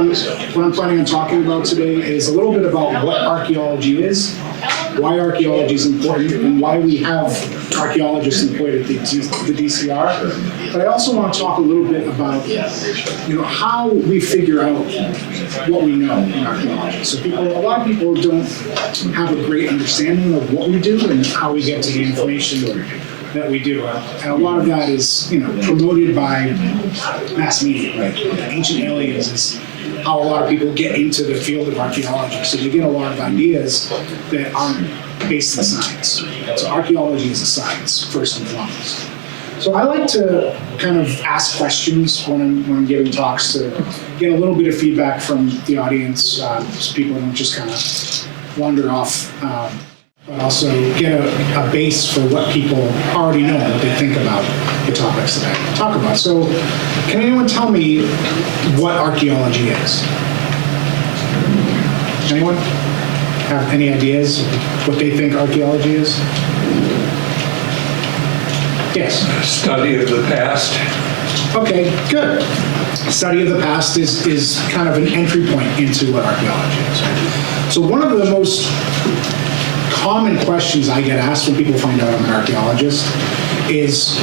I'm planning on talking about today is a little bit about what archaeology is, why archaeology is important, and why we have archaeologists employed at the DCR. But I also want to talk a little bit about, how we figure out what we know in archaeology. So a lot of people don't have a great understanding of what we do and how we get to the information that we do. And a lot of that is, promoted by mass media, right? Ancient Aliens is how a lot of people get into the field of archaeology. So they get a lot of ideas that aren't based in science. So archaeology is a science, first and foremost. So I like to kind of ask questions when I'm giving talks to get a little bit of feedback from the audience, so people don't just kind of wander off, but also get a base for what people already know, what they think about the topics that I talk about. So can anyone tell me what archaeology is? Anyone have any ideas of what they think archaeology is? Yes? Study of the past. Okay, good. Study of the past is kind of an entry point into what archaeology is. So one of the most common questions I get asked when people find out I'm an archaeologist is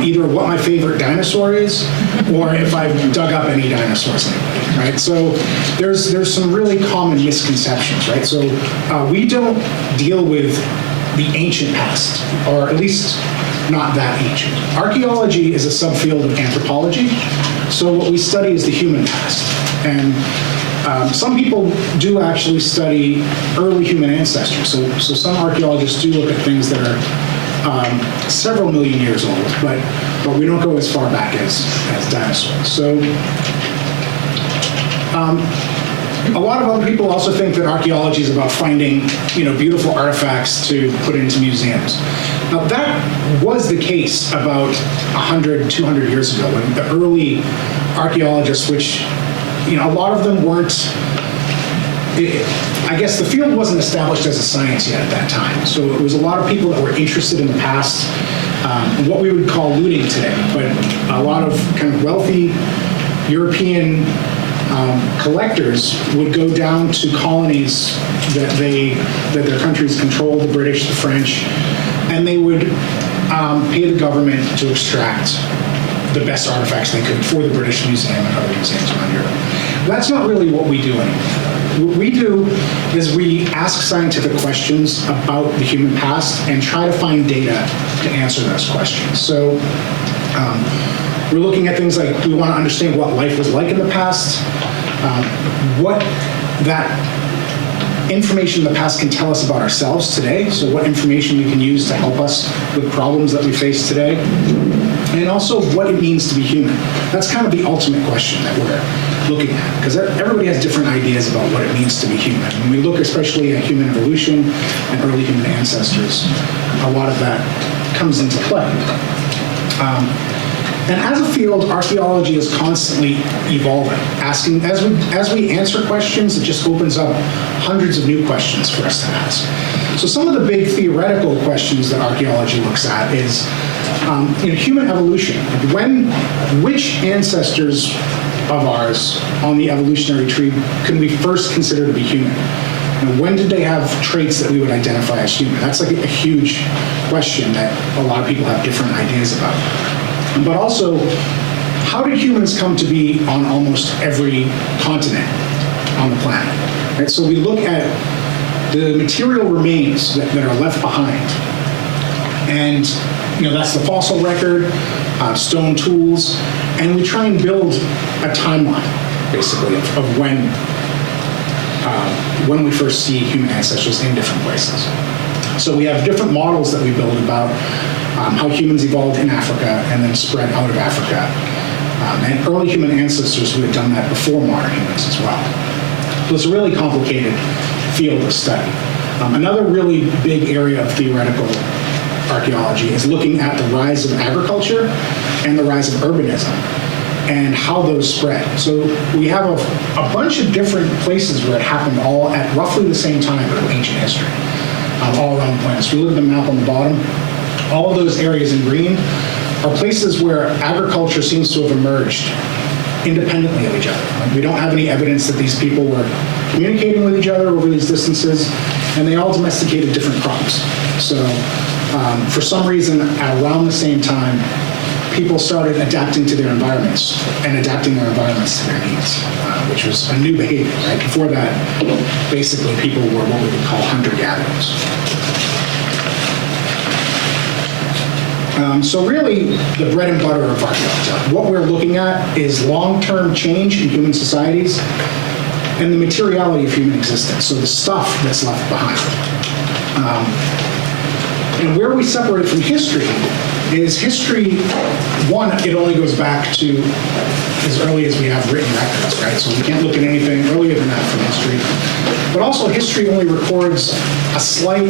either what my favorite dinosaur is or if I've dug up any dinosaurs lately, right? So there's some really common misconceptions, right? So we don't deal with the ancient past, or at least not that ancient. Archaeology is a subfield of anthropology, so what we study is the human past. And some people do actually study early human ancestors. So some archaeologists do look at things that are several million years old, but we don't go as far back as dinosaurs. So a lot of other people also think that archaeology is about finding, beautiful artifacts to put into museums. Now that was the case about 100, 200 years ago when the early archaeologists, which a lot of them weren't, I guess the field wasn't established as a science yet at that time. So it was a lot of people that were interested in the past, what we would call looting today, but a lot of kind of wealthy European collectors would go down to colonies that their countries controlled, the British, the French, and they would pay the government to extract the best artifacts they could for the British Museum and other museums around Europe. That's not really what we do anymore. What we do is we ask scientific questions about the human past and try to find data to answer those questions. So we're looking at things like we want to understand what life was like in the past, what that information in the past can tell us about ourselves today, so what information we can use to help us with problems that we face today, and also what it means to be human. That's kind of the ultimate question that we're looking at, because everybody has different ideas about what it means to be human. When we look especially at human evolution and early human ancestors, a lot of that comes into play. And as a field, archaeology is constantly evolving. Asking as we answer questions, it just opens up hundreds of new questions for us to ask. So some of the big theoretical questions that archaeology looks at is human evolution. Which ancestors of ours on the evolutionary tree can we first consider to be human? When did they have traits that we would identify as human? That's like a huge question that a lot of people have different ideas about. But also, how did humans come to be on almost every continent on the planet? Right? So we look at the material remains that are left behind. And that's the fossil record, stone tools, and we try and build a timeline, basically, of when we first see human ancestors in different places. So we have different models that we build about how humans evolved in Africa and then spread out of Africa. And early human ancestors who had done that before modern humans as well. So it's a really complicated field of study. Another really big area of theoretical archaeology is looking at the rise of agriculture and the rise of urbanism and how those spread. So we have a bunch of different places where it happened all at roughly the same time in ancient history, all around the planet. So we look at the map on the bottom. All of those areas in green are places where agriculture seems to have emerged independently of each other. We don't have any evidence that these people were communicating with each other over these distances, and they all domesticated different crops. So for some reason, at around the same time, people started adapting to their environments and adapting their environments to their needs, which was a new behavior, right? Before that, basically people were what we would call hunter-gatherers. So really, the bread and butter of archaeology, what we're looking at is long-term change in human societies and the materiality of human existence, so the stuff that's left behind. And where we separate from history is history, one, it only goes back to as early as we have written records, right? So we can't look at anything earlier than that from history. But also history only records a slight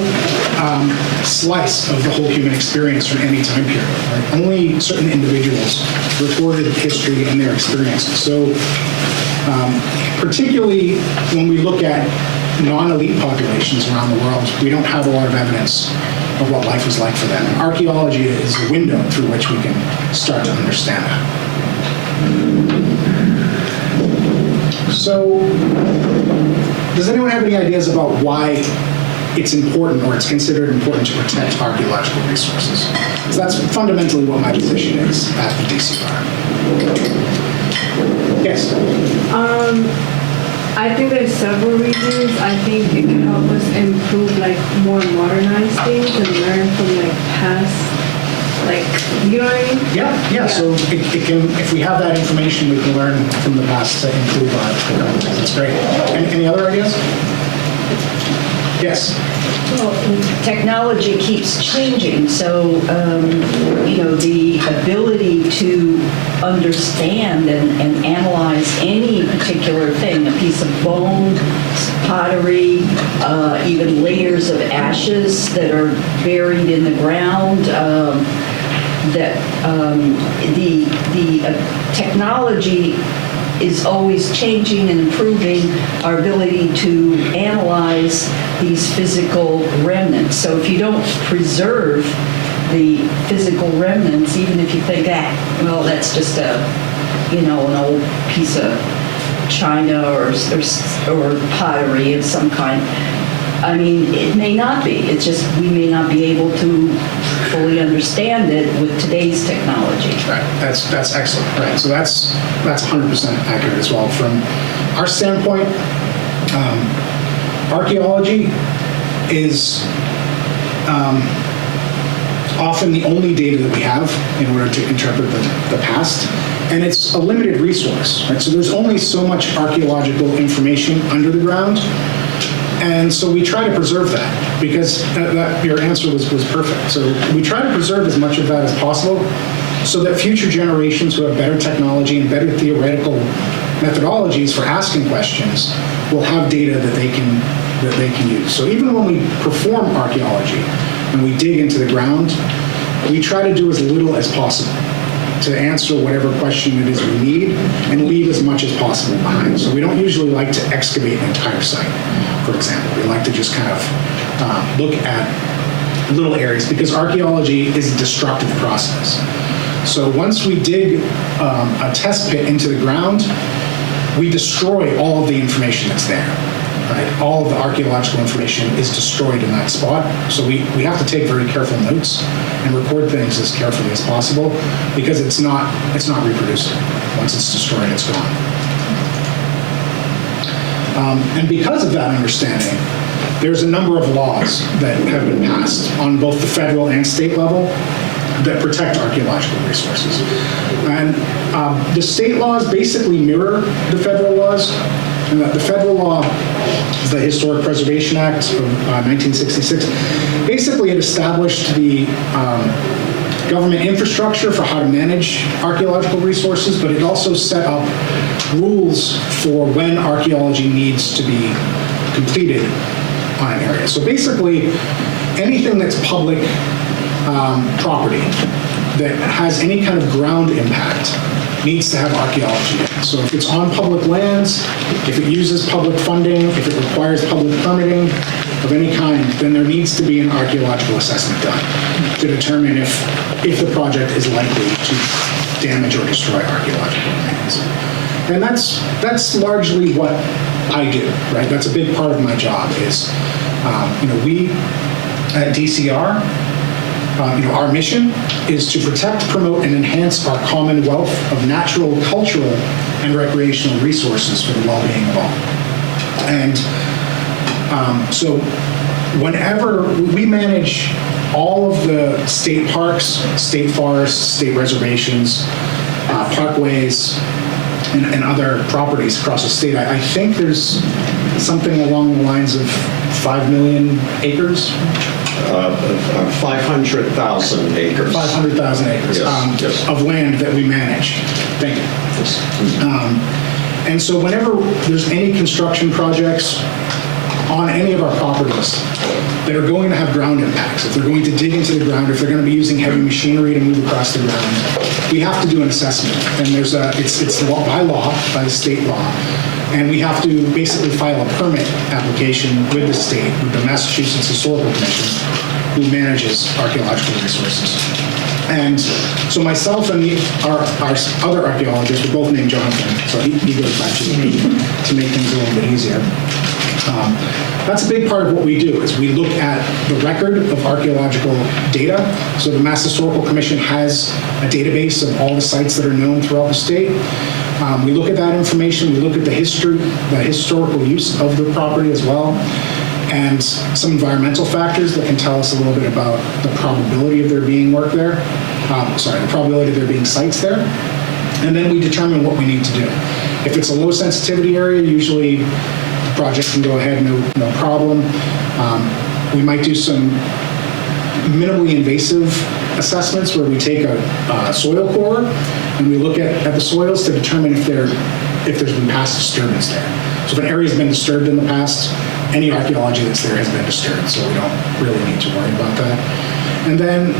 slice of the whole human experience from any time period, right? Only certain individuals recorded history and their experiences. So particularly when we look at non-elite populations around the world, we don't have a lot of evidence of what life was like for them. And archaeology is a window through which we can start to understand that. So, does anyone have any ideas about why it's important or it's considered important to protect archaeological resources? Because that's fundamentally what my position is at the DCR. Yes? I think there's several reasons. I think it can help us improve like more modernized things and learn from like past, like, you know what I mean? Yeah. So it can, if we have that information, we can learn from the past to improve our practices. That's great. Any other ideas? Yes. Well, technology keeps changing, so the ability to understand and analyze any particular thing, a piece of bone, pottery, even layers of ashes that are buried in the ground, the technology is always changing and improving our ability to analyze these physical remnants. So if you don't preserve the physical remnants, even if you think, well, that's just an old piece of china or pottery of some kind. I mean, it may not be. It's just we may not be able to fully understand it with today's technology. Right. That's excellent. Right. So that's 100% accurate as well. From our standpoint, archaeology is often the only data that we have in order to interpret the past, and it's a limited resource. Right. So there's only so much archaeological information under the ground. And so we try to preserve that, because your answer was perfect. So we try to preserve as much of that as possible so that future generations who have better technology and better theoretical methodologies for asking questions will have data that they can use. So even when we perform archaeology and we dig into the ground, we try to do as little as possible to answer whatever question it is we need and leave as much as possible behind. So we don't usually like to excavate an entire site, for example. We like to just kind of look at little areas, because archaeology is a destructive process. So once we dig a test pit into the ground, we destroy all of the information that's there. Right? All of the archaeological information is destroyed in that spot. So we have to take very careful notes and record things as carefully as possible, because it's not reproducible. Once it's destroyed, it's gone. And because of that understanding, there's a number of laws that have been passed on both the federal and state level that protect archaeological resources. And the state laws basically mirror the federal laws. And the federal law is the Historic Preservation Act of 1966. Basically, it established the government infrastructure for how to manage archaeological resources, but it also set up rules for when archaeology needs to be completed on an area. So basically, anything that's public property that has any kind of ground impact needs to have archaeology in it. So if it's on public lands, if it uses public funding, if it requires public permitting of any kind, then there needs to be an archaeological assessment done to determine if the project is likely to damage or destroy archaeological remains. And that's largely what I do, right? That's a big part of my job is, we at DCR, our mission is to protect, promote, and enhance our common wealth of natural, cultural, and recreational resources for the well-being of all. And so whenever we manage all of the state parks, state forests, state reservations, parkways, and other properties across the state, I think there's something along the lines of 5 million acres. 500,000 acres. 500,000 acres Yes. of land that we manage. Thank you. And so whenever there's any construction projects on any of our properties that are going to have ground impacts, if they're going to dig into the ground, if they're going to be using heavy machinery to move across the ground, we have to do an assessment. And it's by law, by the state law. And we have to basically file a permit application with the state, with the Massachusetts Historical Commission, who manages archaeological resources. And so myself and our other archaeologists, we're both named Jonathan, so he goes by GP to make things a little bit easier. That's a big part of what we do, is we look at the record of archaeological data. So the Mass Historical Commission has a database of all the sites that are known throughout the state. We look at that information, we look at the history, the historical use of the property as well, and some environmental factors that can tell us a little bit about the probability of there being work there, the probability of there being sites there, and then we determine what we need to do. If it's a low sensitivity area, usually the project can go ahead, no problem. We might do some minimally invasive assessments where we take a soil core and we look at the soils to determine if there's been past disturbance there. So if an area's been disturbed in the past, any archaeology that's there has been disturbed, so we don't really need to worry about that. And then,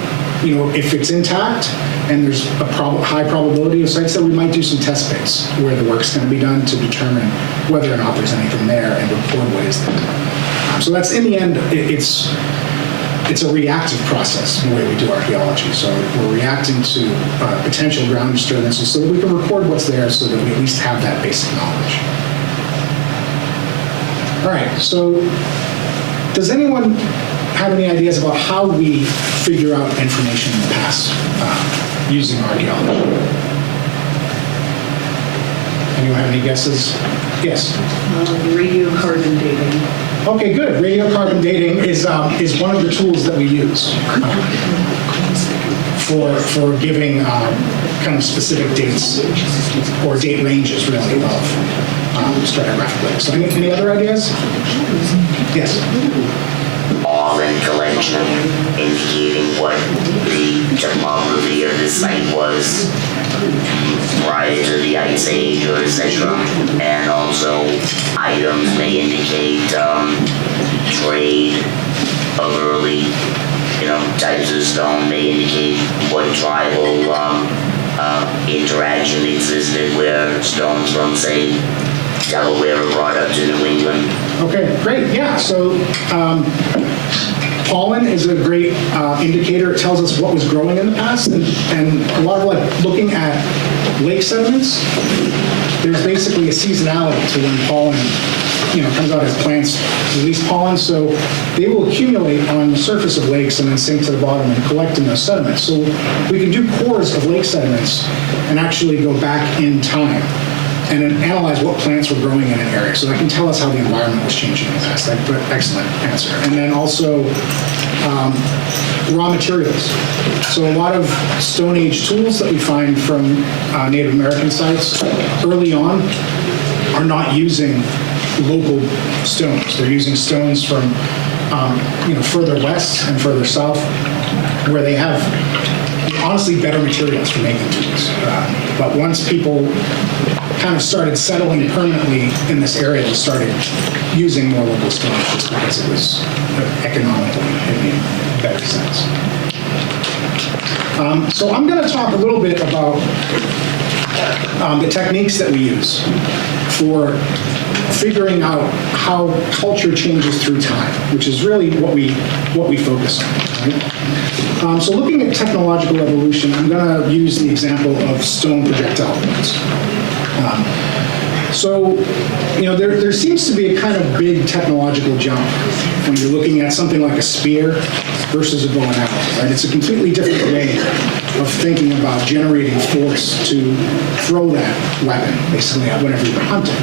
if it's intact and there's a high probability of sites there, we might do some test pits where the work's going to be done to determine whether or not there's anything there and record what is there. So that's, in the end, it's a reactive process in the way we do archaeology. So we're reacting to potential ground disturbances so that we can record what's there so that we at least have that basic knowledge. All right, so does anyone have any ideas about how we figure out information in the past using archaeology? Anyone have any guesses? Yes? Radiocarbon dating. Okay, good. Radiocarbon dating is one of the tools that we use for giving kind of specific dates or date ranges, really, of stratigraphic layers. So any other ideas? Yes. All in collection indicating what the topography of the site was prior to the Ice Age or etc. And also items may indicate trade of early types of stone, may indicate what tribal interaction existed where stones from, say, Delaware were brought up to New England. Okay, great. Yeah, so pollen is a great indicator. It tells us what was growing in the past, and a lot of looking at lake sediments, there's basically a seasonality to when pollen comes out as plants release pollen, so they will accumulate on the surface of lakes and then sink to the bottom and collect in those sediments. So we can do cores of lake sediments and actually go back in time and then analyze what plants were growing in an area. So that can tell us how the environment was changing in the past. Excellent answer. And then also raw materials. So a lot of Stone Age tools that we find from Native American sites early on are not using local stones. They're using stones from further west and further south, where they have honestly better materials for making tools. But once people kind of started settling permanently in this area, they started using more local stones just because it was economically, it made better sense. So I'm going to talk a little bit about the techniques that we use for figuring out how culture changes through time, which is really what we focus on. Right? So looking at technological evolution, I'm going to use the example of stone projectile boards. So, there seems to be a kind of big technological jump when you're looking at something like a spear versus a bow and arrow, right? It's a completely different way of thinking about generating force to throw that weapon, basically, whenever you're hunting.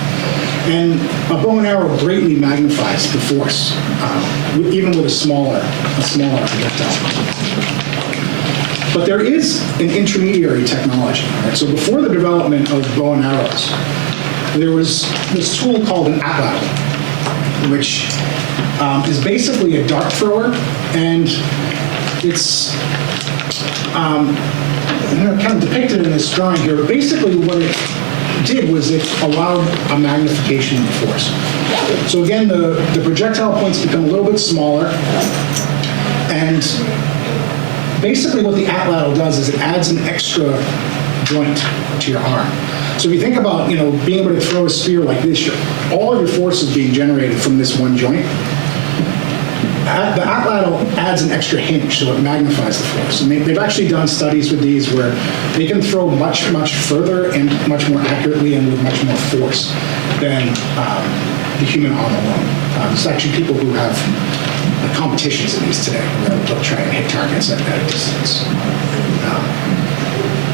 And a bow and arrow greatly magnifies the force, even with a smaller projectile. But there is an intermediary technology, right? So before the development of bow and arrows, there was this tool called an atlatl, which is basically a dart thrower, and it's kind of depicted in this drawing here. But basically, what it did was it allowed a magnification of the force. So again, the projectile points become a little bit smaller, and basically what the atlatl does is it adds an extra joint to your arm. So if you think about, being able to throw a spear like this, all of your force is being generated from this one joint. The atlatl adds an extra hinge, so it magnifies the force. And they've actually done studies with these where they can throw much, much further and much more accurately and with much more force than the human arm alone. There's actually people who have competitions in these today. They'll try and hit targets at a distance.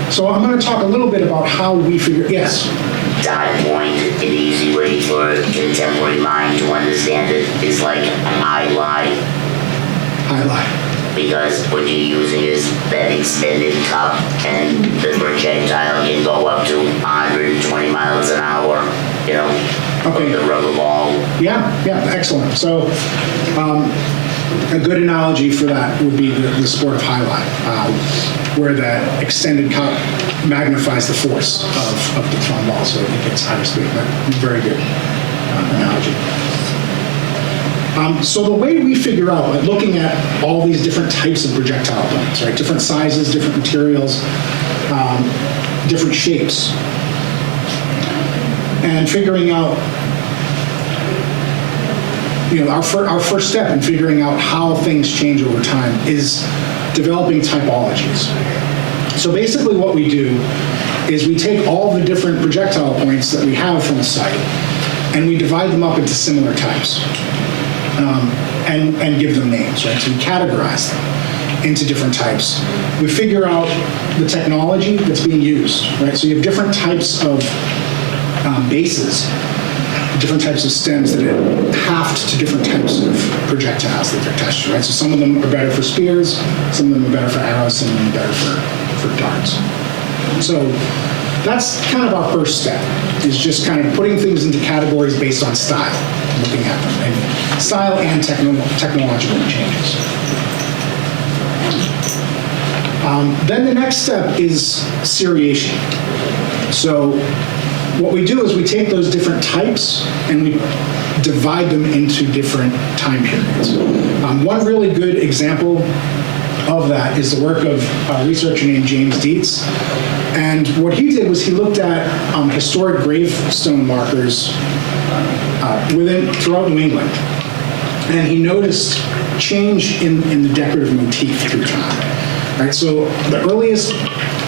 So I'm going to talk a little bit about how we figure. Yes. Dot point, an easy way for a contemporary mind to understand it is like highlight. Because what you're using is that extended cup, and the projectile can go up to 120 miles an hour, Okay. of the rubber ball. Yeah, excellent. So a good analogy for that would be the sport of highlight, where that extended cup magnifies the force of the thrown ball, so it gets higher speed. Very good analogy. So the way we figure out, like looking at all these different types of projectile points, right? Different sizes, different materials, different shapes, and figuring out, our first step in figuring out how things change over time is developing typologies. So basically what we do is we take all the different projectile points that we have from a site and we divide them up into similar types and give them names, right? So we categorize them into different types. We figure out the technology that's being used, right? So you have different types of bases, different types of stems that haft to different types of projectiles that they're tested, right? So some of them are better for spears, some of them are better for arrows, some of them are better for darts. So that's kind of our first step, is just kind of putting things into categories based on style, looking at them, and style and technological changes. Then the next step is seriation. So what we do is we take those different types and we divide them into different time periods. One really good example of that is the work of a researcher named James Dietz. And what he did was he looked at historic gravestone markers throughout New England. And he noticed change in the decorative motif through time. Right? So the earliest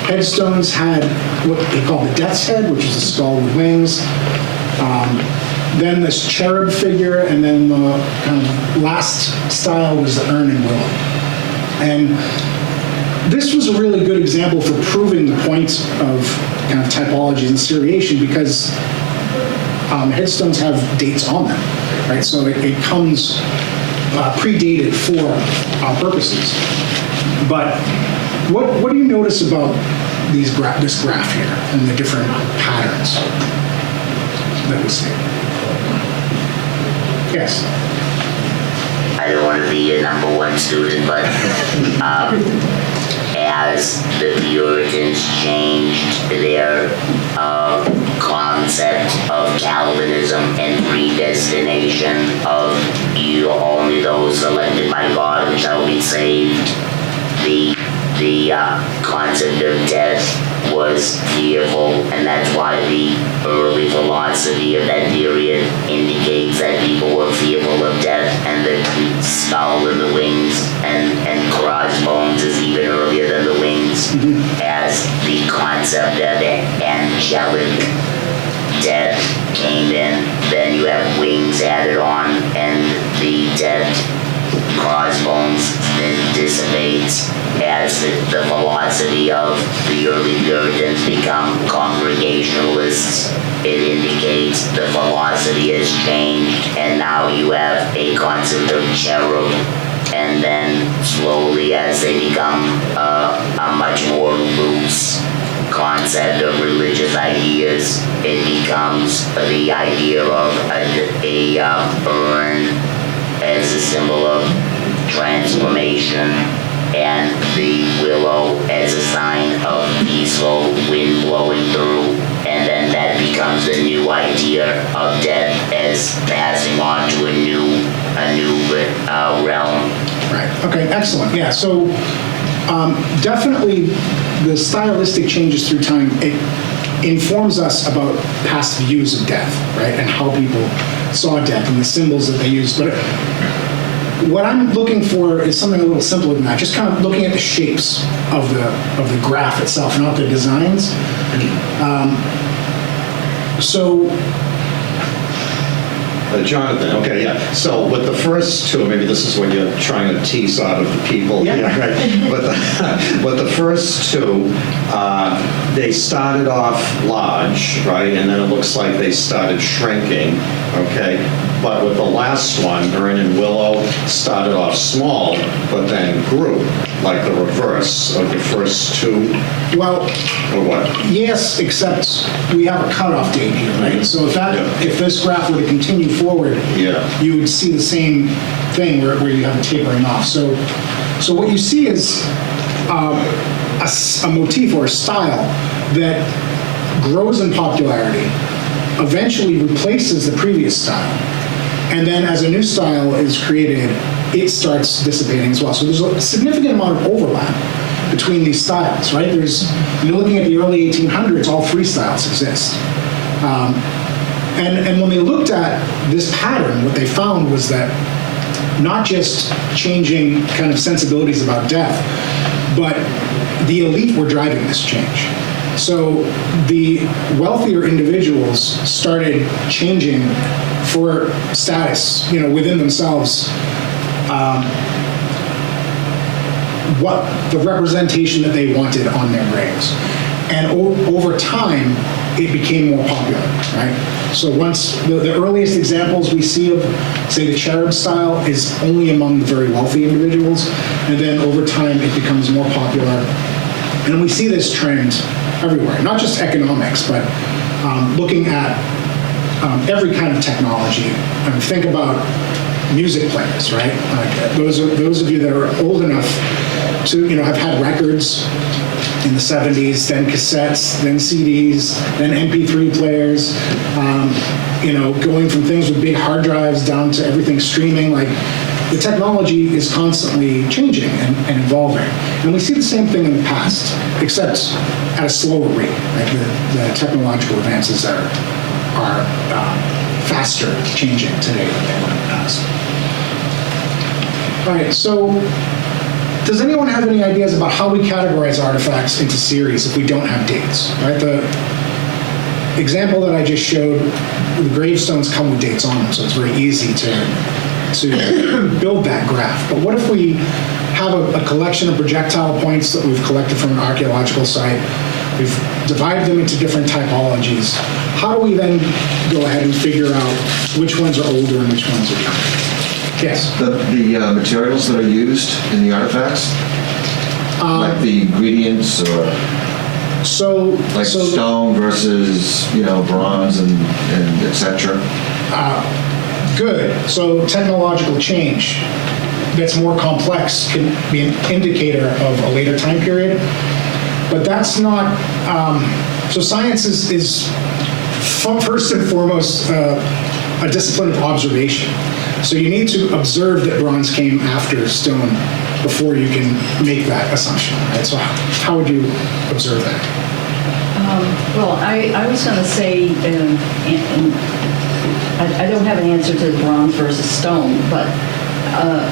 headstones had what they call the death's head, which is a skull with wings. Then this cherub figure, and then the kind of last style was the urn and willow. And this was a really good example for proving the point of kind of typologies and seriation, because headstones have dates on them, right? So it comes predated for our purposes. But what do you notice about this graph here and the different patterns that we see? Yes. I don't want to be a number one student, but as the Puritans changed their concept of Calvinism and predestination of only those elected by God shall be saved, the concept of death was fearful, and that's why the early philosophy of that period indicates that people were fearful of death, and the skull and the wings and crossbones is even earlier than the wings, as the concept of angelic death velocity of the early Puritans become Congregationalists. It indicates the velocity has changed, and now you have a concept of cherub. And then slowly, as they become a much more loose concept of religious ideas, it becomes the idea of a urn as a symbol of transformation, and the willow as a sign of peaceful wind blowing through. And then that becomes the new idea of death as passing on to a new realm. Right. Okay, excellent. Yeah, so definitely the stylistic changes through time, it informs us about past views of death, right? And how people saw death and the symbols that they used. But what I'm looking for is something a little simpler than that, just kind of looking at the shapes of the graph itself, not the designs. Jonathan, okay, yeah. So with the first two, maybe this is what you're trying to tease out of the people. Yeah. Right. But the first two, they started off large, right? And then it looks like they started shrinking, okay? But with the last one, Urn and Willow, started off small, but then grew, like the reverse of the first two. Well, or what? yes, except we have a cutoff date here, right? So if this graph were to continue forward, Yeah. you would see the same thing where you have a tapering off. So what you see is a motif or a style that grows in popularity, eventually replaces the previous style, and then as a new style is created, it starts dissipating as well. So there's a significant amount of overlap between these styles, right? You're looking at the early 1800s, all three styles exist. And when they looked at this pattern, what they found was that not just changing kind of sensibilities about death, but the elite were driving this change. So the wealthier individuals started changing for status, within themselves, what the representation that they wanted on their graves. And over time, it became more popular, right? So once the earliest examples we see of, say, the cherub style is only among the very wealthy individuals, and then over time it becomes more popular. And we see this trend everywhere, not just economics, but looking at every kind of technology. Think about music players, right? Like those of you that are old enough to have had records in the 70s, then cassettes, then CDs, then MP3 players, going from things with big hard drives down to everything streaming. Like the technology is constantly changing and evolving. And we see the same thing in the past, except at a slower rate. Like the technological advances are faster changing today than they were in the past. All right, so does anyone have any ideas about how we categorize artifacts into series if we don't have dates? Right, the example that I just showed, the gravestones come with dates on them, so it's very easy to build that graph. But what if we have a collection of projectile points that we've collected from an archaeological site? We've divided them into different typologies. How do we then go ahead and figure out which ones are older and which ones are younger? Yes? The materials that are used in the artifacts? Like the ingredients or stone versus, bronze and et cetera? Good. So technological change that's more complex can be an indicator of a later time period. But that's not, so science is first and foremost a discipline of observation. So you need to observe that bronze came after stone before you can make that assumption, right? So how would you observe that? Well, I was going to say, I don't have an answer to the bronze versus stone, but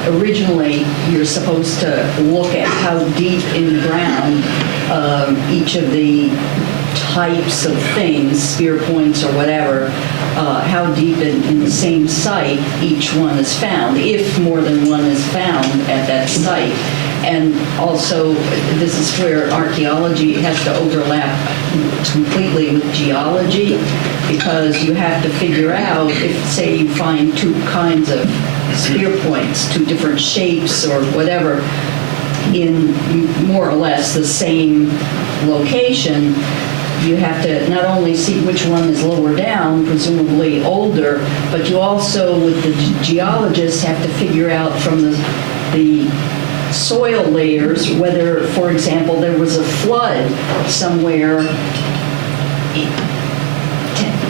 originally you're supposed to look at how deep in the ground each of the types of things, spear points or whatever, how deep in the same site each one is found, if more than one is found at that site. And also, this is where archaeology has to overlap completely with geology, because you have to figure out if, say, you find two kinds of spear points, two different shapes or whatever, in more or less the same location, you have to not only see which one is lower down, presumably older, but you also, with the geologists, have to figure out from the soil layers whether, for example, there was a flood somewhere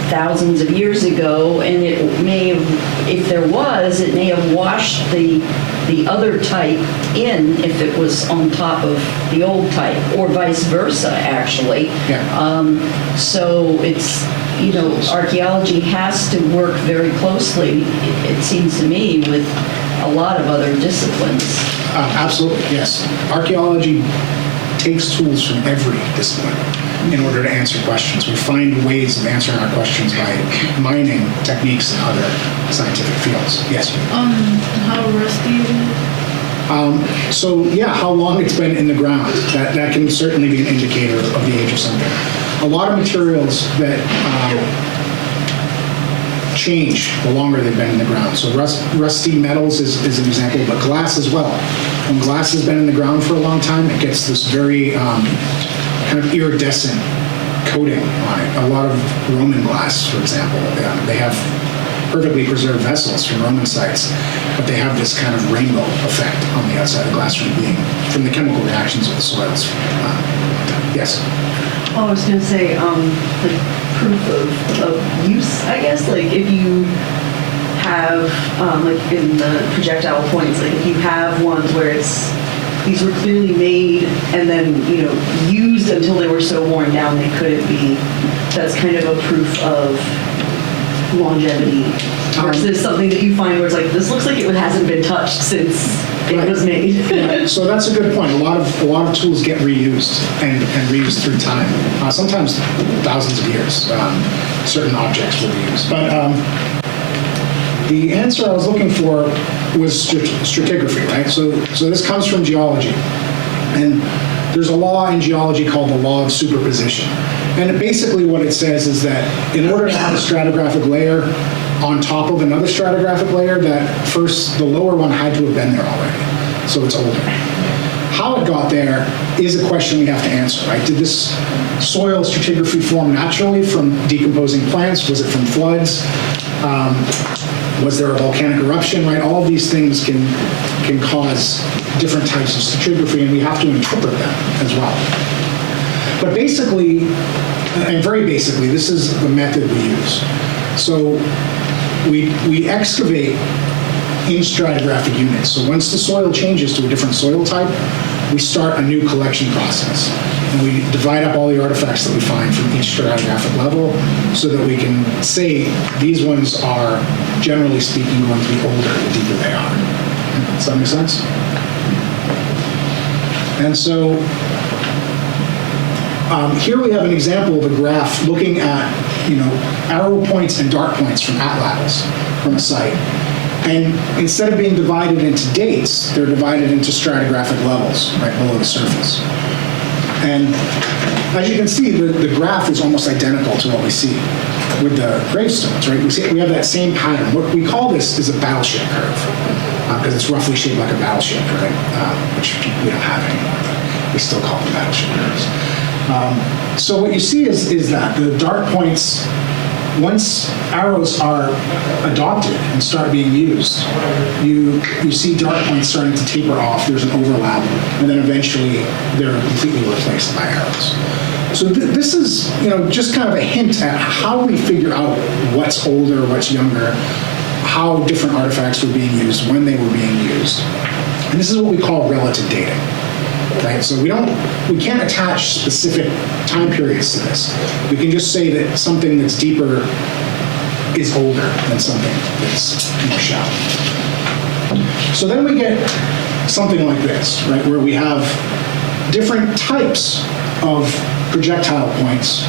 thousands of years ago, and it may have, if there was, it may have washed the other type in if it was on top of the old type, or vice versa, actually. Yeah. So it's, archaeology has to work very closely, it seems to me, with a lot of other disciplines. Absolutely, yes. Archaeology takes tools from every discipline in order to answer questions. We find ways of answering our questions by mining techniques in other scientific fields. Yes? How rusty is it? So yeah, how long it's been in the ground, that can certainly be an indicator of the age of something. A lot of materials that change the longer they've been in the ground. So rusty metals is an example, but glass as well. When glass has been in the ground for a long time, it gets this very kind of iridescent coating on it. A lot of Roman glass, for example, they have perfectly preserved vessels from Roman sites, but they have this kind of rainbow effect on the outside of the glass from the chemical reactions of the soils. Yes? Oh, I was going to say, like proof of use, I guess. Like if you have, like in the projectile points, like if you have ones where these were clearly made and then, used until they were so worn down they couldn't be, that's kind of a proof of longevity versus something that you find where it's like, this looks like it hasn't been touched since it was made. Yeah, so that's a good point. A lot of tools get reused and reused through time. Sometimes thousands of years. Certain objects will be used. But the answer I was looking for was stratigraphy, right? So this comes from geology. And there's a law in geology called the law of superposition. And basically what it says is that in order to have a stratigraphic layer on top of another stratigraphic layer, that first, the lower one had to have been there already. So it's older. How it got there is a question we have to answer, right? Did this soil stratigraphy form naturally from decomposing plants? Was it from floods? Was there a volcanic eruption, right? All of these things can cause different types of stratigraphy, and we have to interpret them as well. But basically, and very basically, this is the method we use. So we excavate in stratigraphic units. So once the soil changes to a different soil type, we start a new collection process. And we divide up all the artifacts that we find from each stratigraphic level so that we can say these ones are, generally speaking, going to be older the deeper they are. Does that make sense? And so here we have an example of a graph looking at, arrow points and dart points from atlatls from a site. And instead of being divided into dates, they're divided into stratigraphic levels right below the surface. And as you can see, the graph is almost identical to what we see with the gravestones, right? We have that same pattern. What we call this is a battleship curve, because it's roughly shaped like a battleship, right? Which we don't have anymore, but we still call them battleship curves. So what you see is that the dart points, once arrows are adopted and start being used, you see dart points starting to taper off, there's an overlap, and then eventually they're completely replaced by arrows. So this is just kind of a hint at how we figure out what's older, what's younger, how different artifacts were being used, when they were being used. And this is what we call relative dating. Right? So we can't attach specific time periods to this. We can just say that something that's deeper is older than something that's more shallow. So then we get something like this, right, where we have different types of projectile points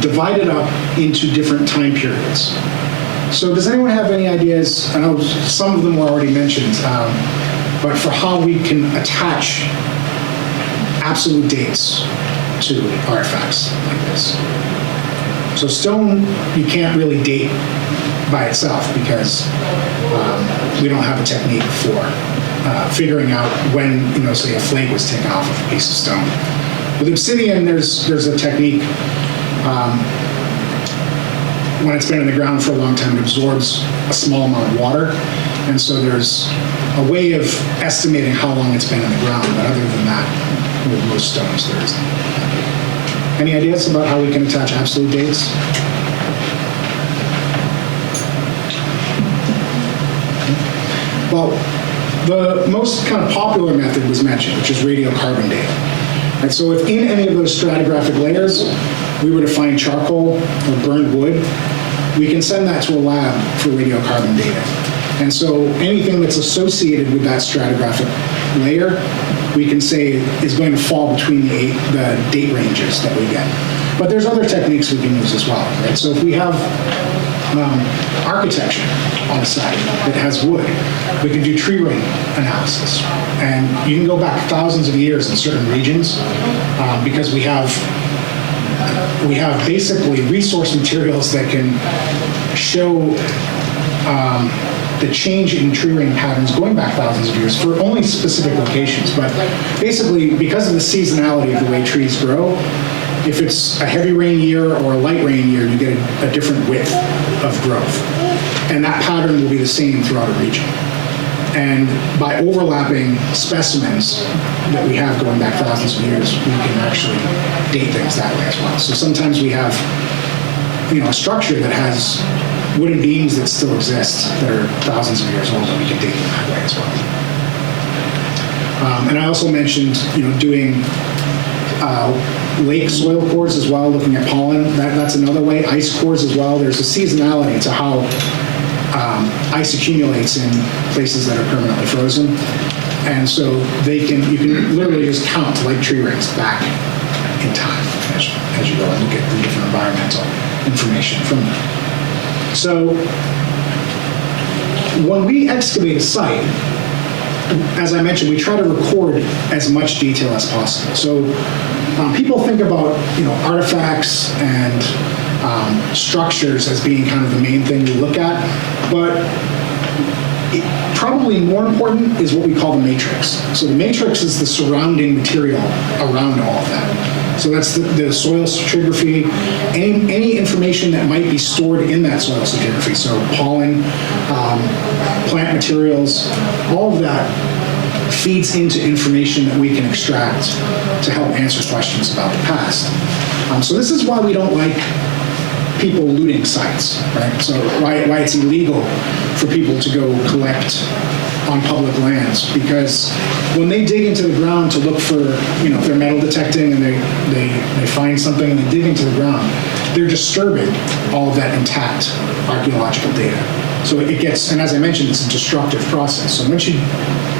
divided up into different time periods. So does anyone have any ideas? I know some of them were already mentioned. but for how we can attach absolute dates to artifacts like this. So stone, you can't really date by itself because we don't have a technique for figuring out when, say a flake was taken off of a piece of stone. With obsidian, there's a technique. When it's been in the ground for a long time, it absorbs a small amount of water, and so there's a way of estimating how long it's been in the ground, but other than that, with most stones, there isn't. Any ideas about how we can attach absolute dates? Well, the most kind of popular method was mentioned, which is radiocarbon dating. And so if in any of those stratigraphic layers we were to find charcoal or burned wood, we can send that to a lab for radiocarbon dating. And so anything that's associated with that stratigraphic layer, we can say is going to fall between the date ranges that we get. But there's other techniques we can use as well, right? So if we have architecture on a site that has wood, we can do tree ring analysis. And you can go back thousands of years in certain regions because we have basically resource materials that can show the change in tree ring patterns going back thousands of years for only specific locations. But basically, because of the seasonality of the way trees grow, if it's a heavy rain year or a light rain year, you get a different width of growth. And that pattern will be the same throughout a region. And by overlapping specimens that we have going back thousands of years, we can actually date things that way as well. So sometimes we have, a structure that has wooden beams that still exist that are thousands of years old, and we can date them that way as well. And I also mentioned, doing lake soil cores as well, looking at pollen. That's another way. Ice cores as well. There's a seasonality to how ice accumulates in places that are permanently frozen. And so you can literally just count like tree rings back in time as you go and look at the different environmental information from them. So when we excavate a site, as I mentioned, we try to record as much detail as possible. So people think about artifacts and structures as being kind of the main thing we look at, but probably more important is what we call the matrix. So the matrix is the surrounding material around all of that. So that's the soil stratigraphy, any information that might be stored in that soil stratigraphy. So pollen, plant materials, all of that feeds into information that we can extract to help answer questions about the past. So this is why we don't like people looting sites, right? So why it's illegal for people to go collect on public lands, because when they dig into the ground to look for, if they're metal detecting and they find something and they dig into the ground, they're disturbing all of that intact archaeological data. So it gets, and as I mentioned, it's a destructive process. So once you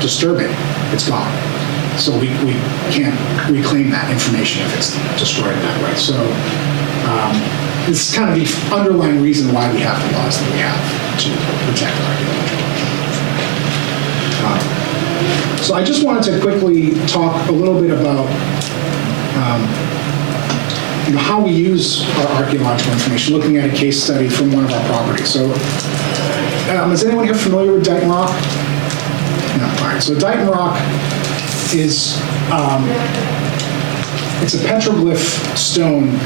disturb it, it's gone. So we can't reclaim that information if it's destroyed that way. So it's kind of the underlying reason why we have the laws that we have to protect archaeological. So I just wanted to quickly talk a little bit about how we use our archaeological information, looking at a case study from one of our properties. So is anyone here familiar with Dighton Rock? No, all right. So Dighton Rock is, it's a petroglyph stone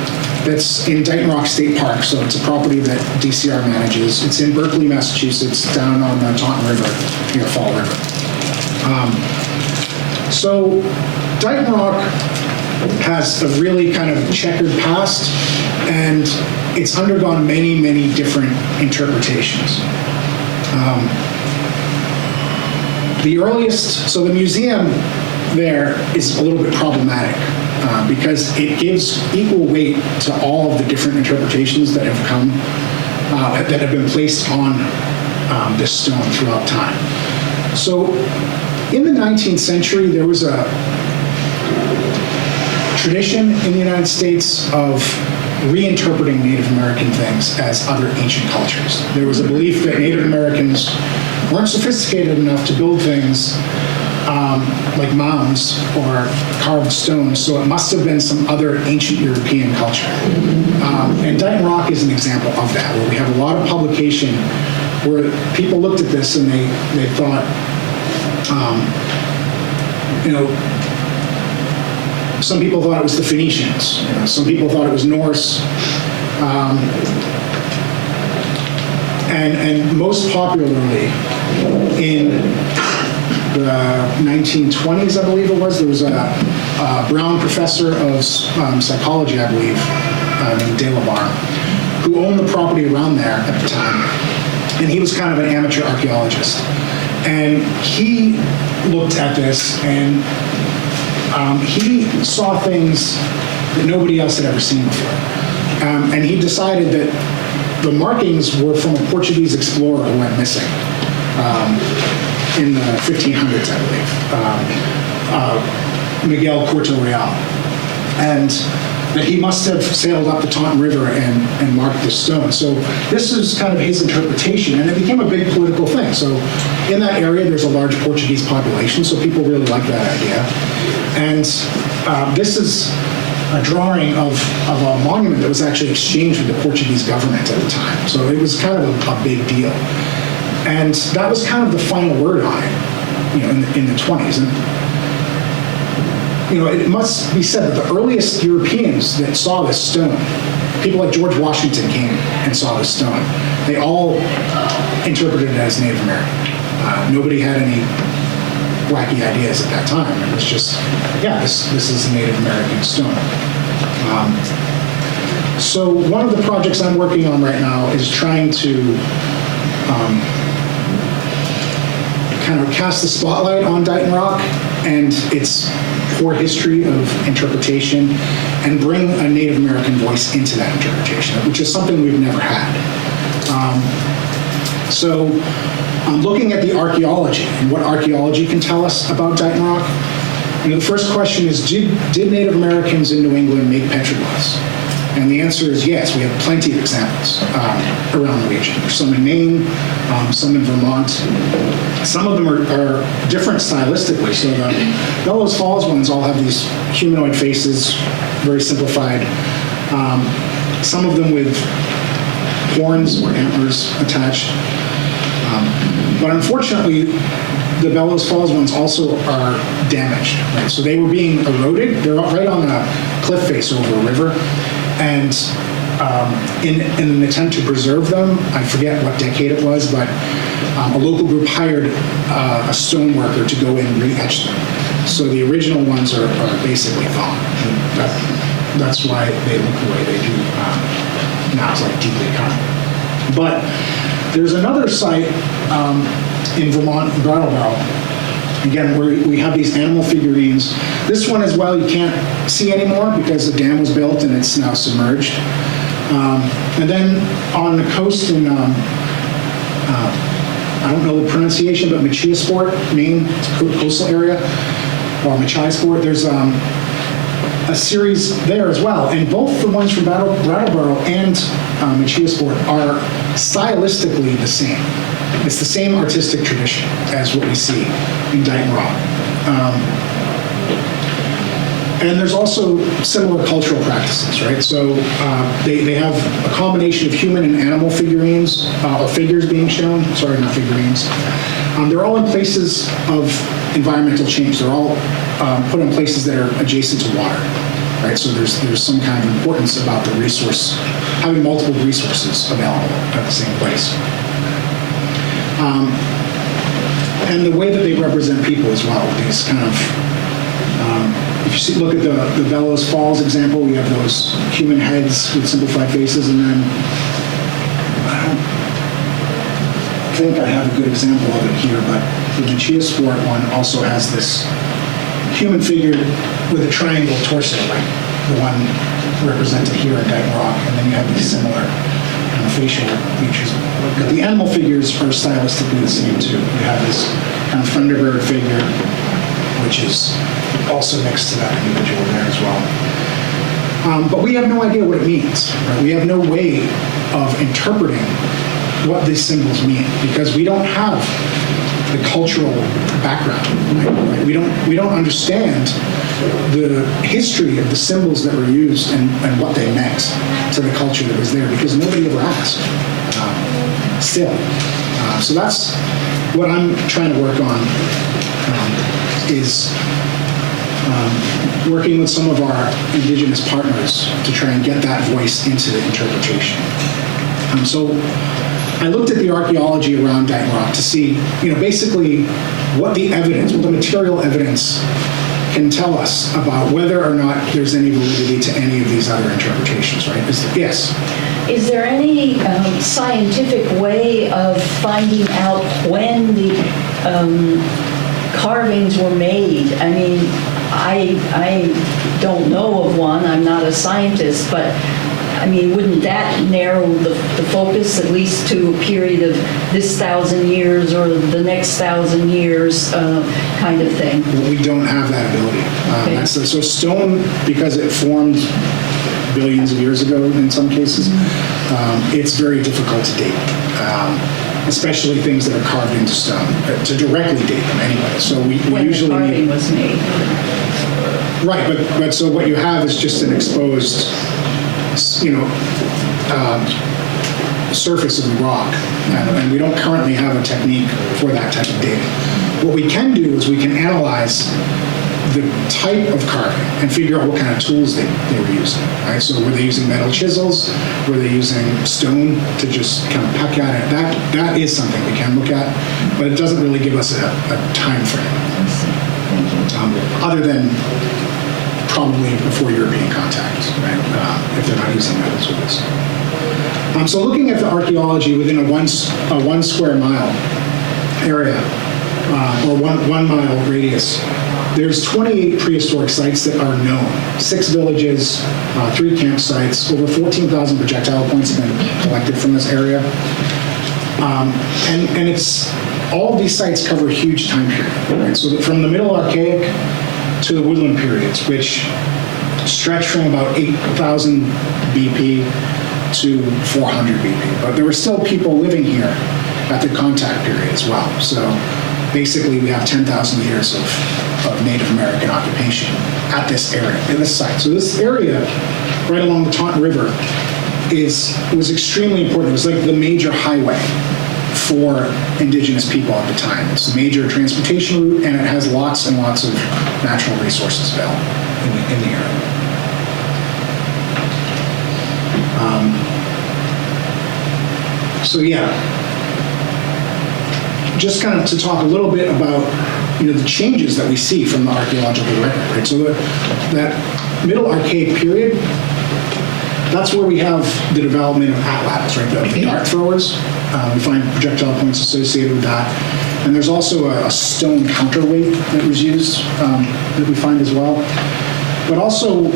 that's in Dighton Rock State Park. So it's a property that DCR manages. It's in Berkeley, Massachusetts, down on the Taunton River, near Fall River. So Dighton Rock has a really kind of checkered past, and it's undergone many, many different interpretations. The earliest, so the museum there is a little bit problematic because it gives equal weight to all of the different interpretations that have come, that have been placed on this stone throughout time. So in the 19th century, there was a tradition in the United States of reinterpreting Native American things as other ancient cultures. There was a belief that Native Americans weren't sophisticated enough to build things like mounds or carved stones, so it must have been some other ancient European culture. And Dighton Rock is an example of that, where we have a lot of publication where people looked at this and they thought, some people thought it was the Phoenicians, some people thought it was Norse, and most popularly in the 1920s, I believe it was, there was a Brown professor of psychology, I believe, named De La Barre, who owned the property around there at the time, and he was kind of an amateur archaeologist. And he looked at this and he saw things that nobody else had ever seen before. And he decided that the markings were from a Portuguese explorer who went missing in the 1500s, I believe, Miguel Corto Real. And that he must have sailed up the Taunton River and marked this stone. So this is kind of his interpretation, and it became a big political thing. So in that area, there's a large Portuguese population, so people really like that idea. And this is a drawing of a monument that was actually exchanged with the Portuguese government at the time. So it was kind of a big deal. And that was kind of the final word on it, in the 20s. And, it must be said that the earliest Europeans that saw this stone, people like George Washington came and saw this stone. They all interpreted it as Native American. Nobody had any wacky ideas at that time. It was just, this is a Native American stone. So one of the projects I'm working on right now is trying to kind of cast the spotlight on Dighton Rock and its poor history of interpretation and bring a Native American voice into that interpretation, which is something we've never had. So looking at the archaeology and what archaeology can tell us about Dighton Rock, the first question is, did Native Americans in New England make petroglyphs? And the answer is yes. We have plenty of examples around the region. There's some in Maine, some in Vermont. Some of them are different stylistically. So the Bellows Falls ones all have these humanoid faces, very simplified. Some of them with horns or antlers attached. But unfortunately, the Bellows Falls ones also are damaged. Right? So they were being eroded. They're right on a cliff face over a river. And in an attempt to preserve them, I forget what decade it was, but a local group hired a stone worker to go in and re-etch them. So the original ones are basically gone. That's why they look the way they do now. It's like deeply cut. But there's another site in Vermont, Brattleboro, again, where we have these animal figurines. This one as well, you can't see anymore because the dam was built and it's now submerged. And then on the coast in, I don't know the pronunciation, but Machiasport, Maine, coastal area, or Machiasport, there's a series there as well. And both the ones from Brattleboro and Machiasport are stylistically the same. It's the same artistic tradition as what we see in Dighton Rock. And there's also similar cultural practices, right? So they have a combination of human and animal figurines, or figures being shown, sorry, not figurines. They're all in places of environmental change. They're all put in places that are adjacent to water, right? So there's some kind of importance about the resource, having multiple resources available at the same place. And the way that they represent people as well, these kind of, if you look at the Bellows Falls example, we have those human heads with simplified faces, and then I don't think I have a good example of it here, but the Machiasport one also has this human figure with a triangle torso, like the one represented here in Dighton Rock, and then you have these similar facial features. But the animal figures are stylistically the same too. You have this kind of Thunderbird figure, which is also next to that individual there as well. But we have no idea what it means. Right? We have no way of interpreting what these symbols mean because we don't have the cultural background. Right? We don't understand the history of the symbols that were used and what they meant to the culture that was there, because nobody ever asked. Still, so that's what I'm trying to work on. Is working with some of our indigenous partners to try and get that voice into the interpretation. So I looked at the archaeology around Dyke Rock to see, basically what the evidence, what the material evidence can tell us about whether or not there's any validity to any of these other interpretations, right? Yes. Is there any scientific way of finding out when the carvings were made? I mean, I don't know of one. I'm not a scientist, but I mean, wouldn't that narrow the focus at least to a period of this 1,000 years or the next 1,000 years kind of thing? We don't have that ability. Okay. So stone, because it formed billions of years ago in some cases, it's very difficult to date, especially things that are carved into stone, to directly date them anyway. So we When usually the carving was made. Right, but so what you have is just an exposed, surface of the rock, and we don't currently have a technique for that type of dating. What we can do is we can analyze the type of carving and figure out what kind of tools they were using, right? So were they using metal chisels? Were they using stone to just kind of peck at it? That is something we can look at, but it doesn't really give us a time frame. Other than probably before European contact, right? If they're not using metal tools. So looking at the archaeology within a one square mile area, or one mile radius, there's 28 prehistoric sites that are known. 6 villages, 3 campsites, over 14,000 projectile points have been collected from this area. And it's, all of these sites cover a huge time period. Right? So from the Middle Archaic to the Woodland periods, which stretch from about 8,000 BP to 400 BP. But there were still people living here at the contact period as well. So basically we have 10,000 years of Native American occupation at this area, in this site. So this area right along the Taunton River was extremely important. It was like the major highway for indigenous people at the time. It's a major transportation route, and it has lots and lots of natural resources available in the area. So yeah, just kind of to talk a little bit about the changes that we see from the archaeological record. Right? So that Middle Archaic period, that's where we have the development of atlatls, right? The dart throwers. We find projectile points associated with that. And there's also a stone counterweight that was used that we find as well. But also,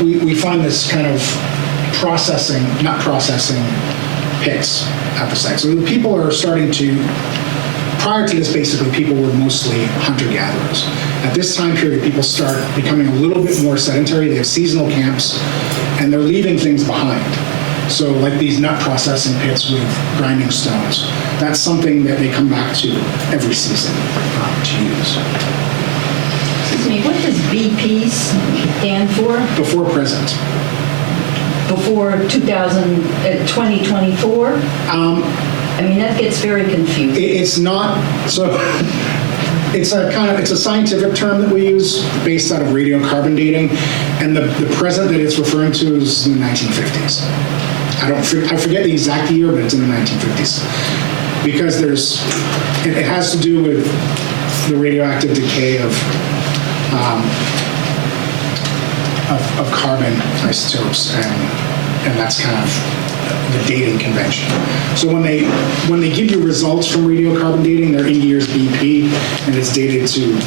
we find this kind of not processing pits at the site. So the people are starting to, prior to this, basically, people were mostly hunter-gatherers. At this time period, people start becoming a little bit more sedentary. They have seasonal camps, and they're leaving things behind. So like these nut processing pits with grinding stones, that's something that they come back to every season to use. Excuse me, what does BP stand for? Before present. Before 2024? I mean, that gets very confusing. It's not, so it's a scientific term that we use based out of radiocarbon dating, and the present that it's referring to is in the 1950s. I forget the exact year, but it's in the 1950s. Because it has to do with the radioactive decay of carbon isotopes, and that's kind of the dating convention. So when they give you results from radiocarbon dating, they're in years BP, and it's dated to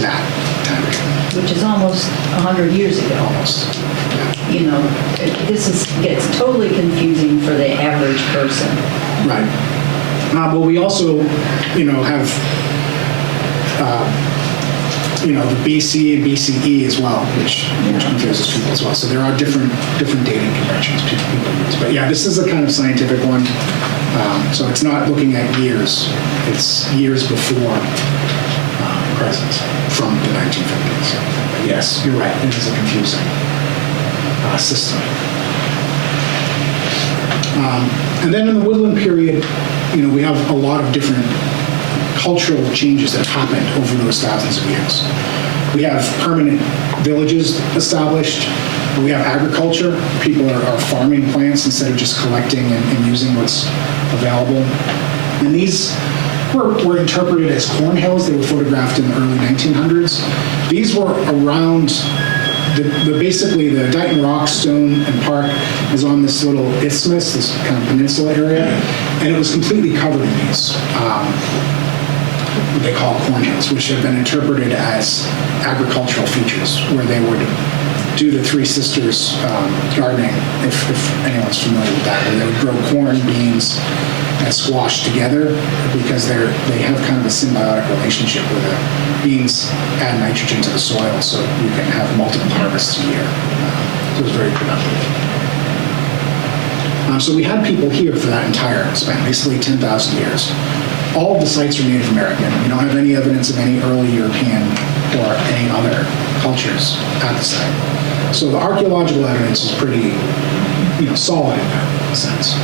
that time period. Which is almost 100 years ago. Almost. This gets totally confusing for the average person. Right. Well, we also, have the BC and BCE as well, which confuses people as well. So there are different dating conventions people use. But yeah, this is a kind of scientific one. So it's not looking at years. It's years before present from the 1950s. But yes, you're right. It is a confusing system. And then in the woodland period, we have a lot of different cultural changes that have happened over those thousands of years. We have permanent villages established. We have agriculture. People are farming plants instead of just collecting and using what's available. And these were interpreted as corn hills. They were photographed in the early 1900s. These were around basically the Dighton Rock, Stone, and Park is on this little isthmus, this kind of peninsula area, and it was completely covered in these, what they call corn hills, which have been interpreted as agricultural features, where they would do the Three Sisters gardening, if anyone's familiar with that, where they would grow corn, beans, and squash together because they have kind of a symbiotic relationship where the beans add nitrogen to the soil so you can have multiple harvests a year. So it was very productive. So we had people here for that entire span, basically 10,000 years. All of the sites are Native American. We don't have any evidence of any early European or any other cultures at the site. So the archaeological evidence is pretty, solid in that sense.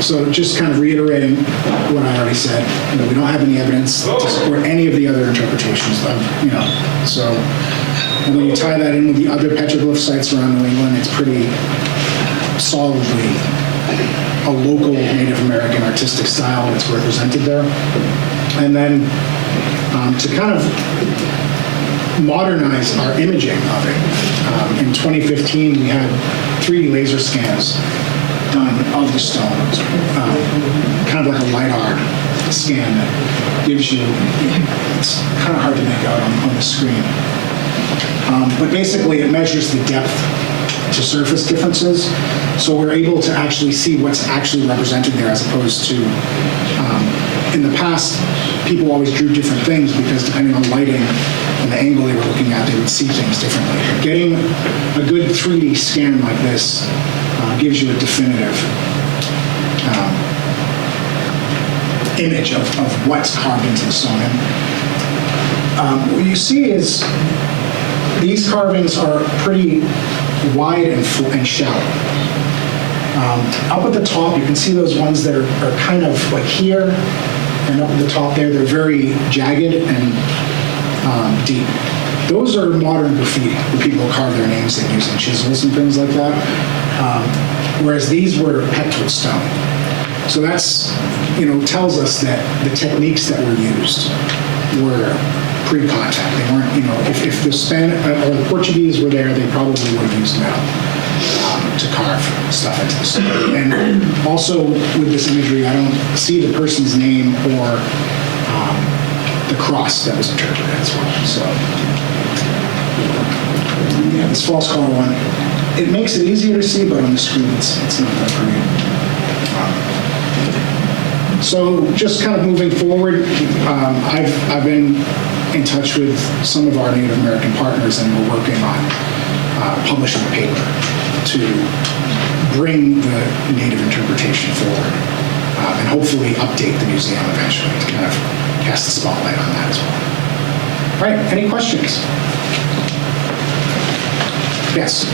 So just kind of reiterating what I already said, we don't have any evidence to support any of the other interpretations of, so and when you tie that in with the other petroglyph sites around New England, it's pretty solidly a local Native American artistic style that's represented there. And then to kind of modernize our imaging of it, in 2015 we had 3D laser scans done of the stone, kind of like a LiDAR scan that gives you, it's kind of hard to make out on the screen. But basically it measures the depth to surface differences. So we're able to actually see what's actually represented there as opposed to, in the past, people always drew different things because depending on lighting and the angle they were looking at, they would see things differently. Getting a good 3D scan like this gives you a definitive image of what's carved into the stone. And what you see is these carvings are pretty wide and shallow. Up at the top, you can see those ones that are kind of like here, and up at the top there, they're very jagged and deep. Those are modern graffiti, where people carve their names in using chisels and things like that. Whereas these were petrol stone. So that's, tells us that the techniques that were used were pre-contact. They weren't, if the Spanish or the Portuguese were there, they probably would have used metal to carve stuff into the stone. And also with this imagery, I don't see the person's name or the cross that was interpreted as well. So yeah, this false color one, it makes it easier to see, but on the screen it's not that great. So just kind of moving forward, I've been in touch with some of our Native American partners, and we're working on publishing a paper to bring the Native interpretation forward and hopefully update the museum eventually to kind of cast the spotlight on that as well. All right, any questions? Yes.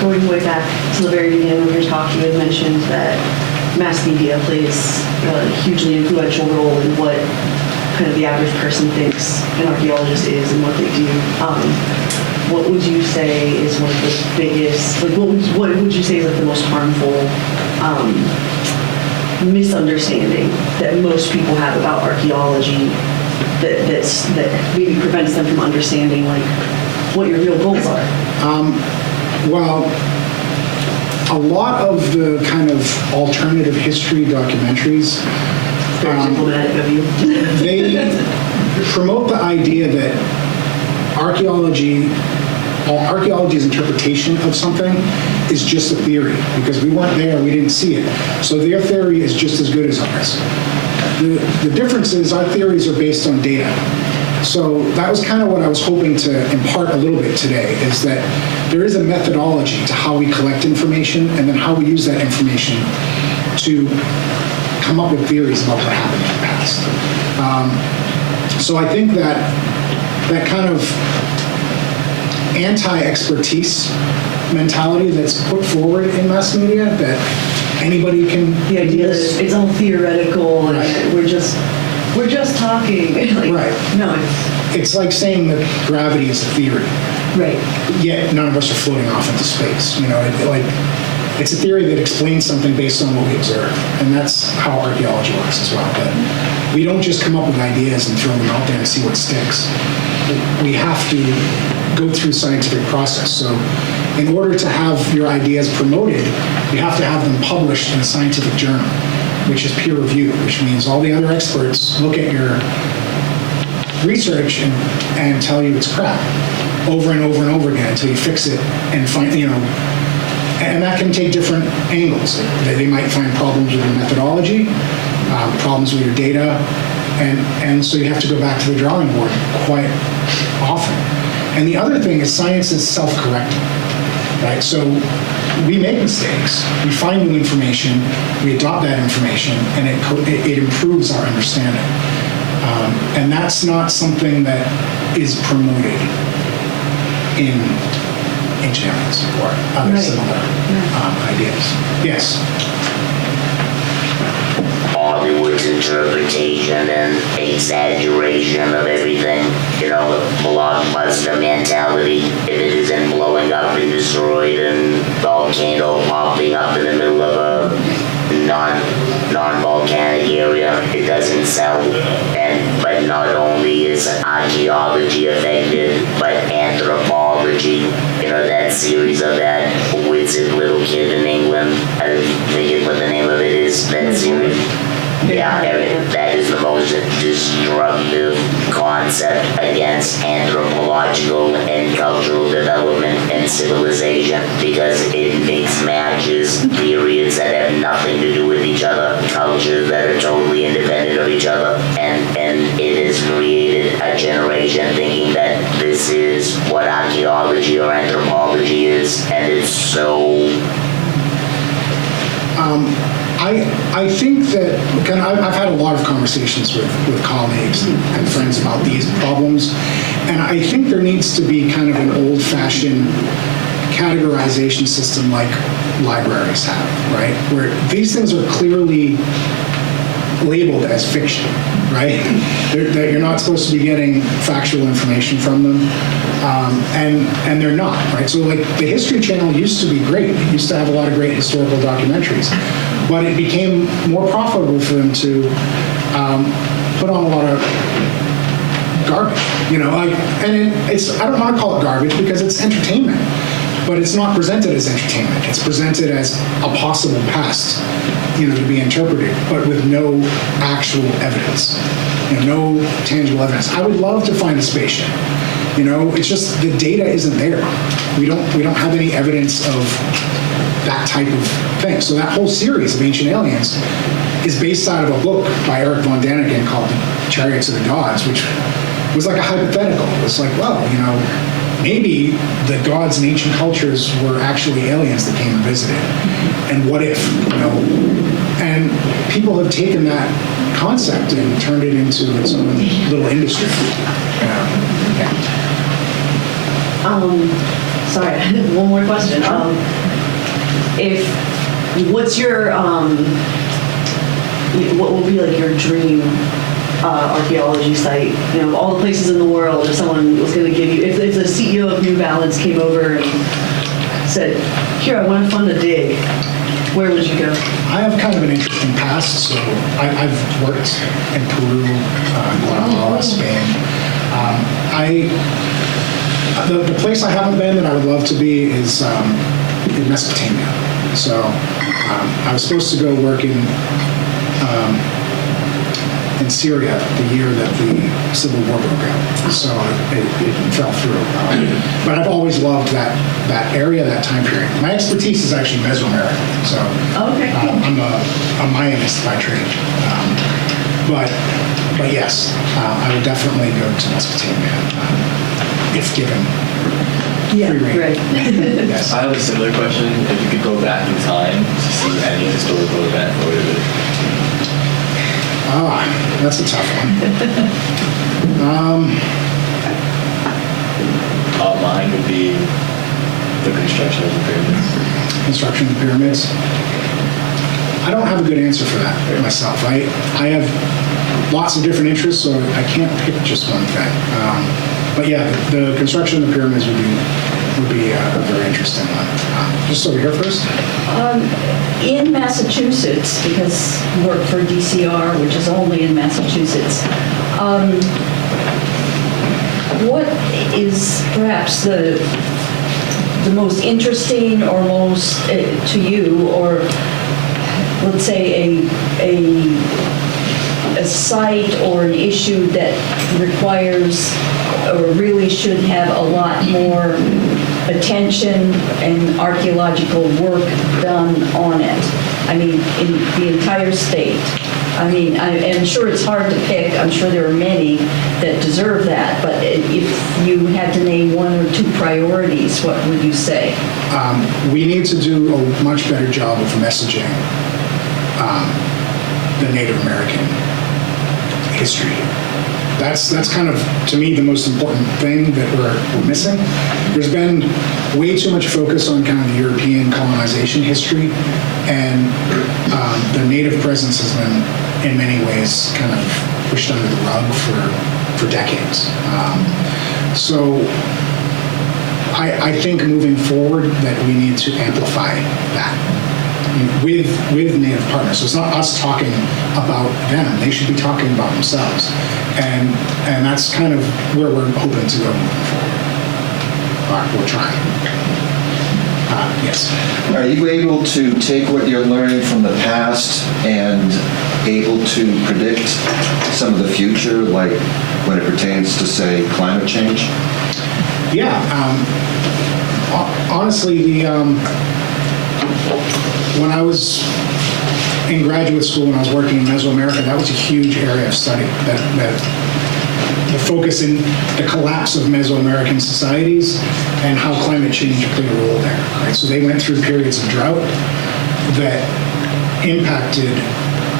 Going way back to the very beginning of your talk, you had mentioned that mass media plays a hugely influential role in what kind of the average person thinks an archaeologist is and what they do. What would you say is one of the biggest, like what would you say is like the most harmful misunderstanding that most people have about archaeology that maybe prevents them from understanding like what your real goals are? Well, a lot of the kind of alternative history documentaries, Very diplomatic of you. they promote the idea that archaeology archaeology's interpretation of something is just a theory, because we weren't there, we didn't see it. So their theory is just as good as ours. The difference is our theories are based on data. So that was kind of what I was hoping to impart a little bit today, is that there is a methodology to how we collect information and then how we use that information to come up with theories about what happened in the past. So I think that kind of anti-expertise mentality that's put forward in mass media, that anybody can The idea that use. it's all theoretical and Right. we're just talking. Like, Right. No, It's like saying that gravity is a theory, right. yet none of us are floating off into space. It's a theory that explains something based on what we observe, and that's how archaeology works as well. But we don't just come up with ideas and throw them out there and see what sticks. We have to go through a scientific process. So in order to have your ideas promoted, you have to have them published in a scientific journal, which is peer reviewed, which means all the other experts look at your research and tell you it's crap over and over and over again until you fix it and find, and that can take different angles. They might find problems with your methodology, problems with your data, and so you have to go back to the drawing board quite often. And the other thing is science is self-correcting, right? So we make mistakes, we find new information, we adopt that information, and it improves our understanding. And that's not something that is promoted in ancient aliens or other Right. similar ideas. Yes. Hollywood's interpretation and exaggeration of everything. Blockbuster mentality. If it isn't blowing up and destroyed and volcano popping up in the middle of a non-volcanic area, it doesn't sell. But not only is archaeology affected, but anthropology. That series of that wizard little kid in England. I forget what the name of it is. That series. Yeah, that is the most destructive concept against anthropological and cultural development and civilization, because it matches periods that have nothing to do with each other, cultures that are totally independent of each other, and it has created a generation thinking that this is what archaeology or anthropology is, and it's so... I think that I've had a lot of conversations with colleagues and friends about these problems, and I think there needs to be kind of an old-fashioned categorization system like libraries have, right? Where these things are clearly labeled as fiction, right? That you're not supposed to be getting factual information from them, and they're not, right? So like the History Channel used to be great. It used to have a lot of great historical documentaries, but it became more profitable for them to put on a lot of garbage, I don't want to call it garbage because it's entertainment, but it's not presented as entertainment. It's presented as a possible past, to be interpreted, but with no actual evidence, no tangible evidence. I would love to find a spaceship. It's just the data isn't there. We don't have any evidence of that type of thing. So that whole series of Ancient Aliens is based out of a book by Eric von Daniken called Chariots of the Gods, which was like a hypothetical. It was like, well, maybe the gods in ancient cultures were actually aliens that came and visited. And what if, And people have taken that concept and turned it into its own little industry. Sorry, I have one more question. What's your, what will be like your dream archaeology site? All the places in the world, if someone was going to give you, if the CEO of New Balance came over and said, here, I want to fund a dig, where would you go? I have kind of an interesting past, so I've worked in Peru, Guatemala, Spain. The place I haven't been that I would love to be is in Mesopotamia. So I was supposed to go work in in Syria the year that the Civil War broke out. So it fell through. But I've always loved that area, that time period. My expertise is actually Mesoamerican. So Okay, cool. I'm a Mayanist by trade. But yes, I would definitely go to Mesopotamia if given Yeah, free rein. right. Yes. I have a similar question. If you could go back in time to see any historical event, what would it be? That's a tough one. Mine would be the construction of the pyramids. Construction of the pyramids. I don't have a good answer for that myself. I have lots of different interests, so I can't pick just one thing. But yeah, the construction of the pyramids would be a very interesting one. Just over here first. In Massachusetts, because I work for DCR, which is only in Massachusetts, what is perhaps the most interesting or most to you, or let's say a site or an issue that requires or really should have a lot more attention and archaeological work done on it? I mean, in the entire state. I mean, I'm sure it's hard to pick. I'm sure there are many that deserve that. But if you had to name one or two priorities, what would you say? We need to do a much better job of messaging the Native American history. That's kind of, to me, the most important thing that we're missing. There's been way too much focus on kind of the European colonization history, and the Native presence has been, in many ways, kind of pushed under the rug for decades. So I think moving forward that we need to amplify that with Native partners. So it's not us talking about them. They should be talking about themselves. And that's kind of where we're hoping to go moving forward. We're trying. Yes. Are you able to take what you're learning from the past and able to predict some of the future, like when it pertains to, say, climate change? Yeah. Honestly, when I was in graduate school, when I was working in Mesoamerica, that was a huge area of study. That the focus in the collapse of Mesoamerican societies and how climate change played a role there. Right? So they went through periods of drought that impacted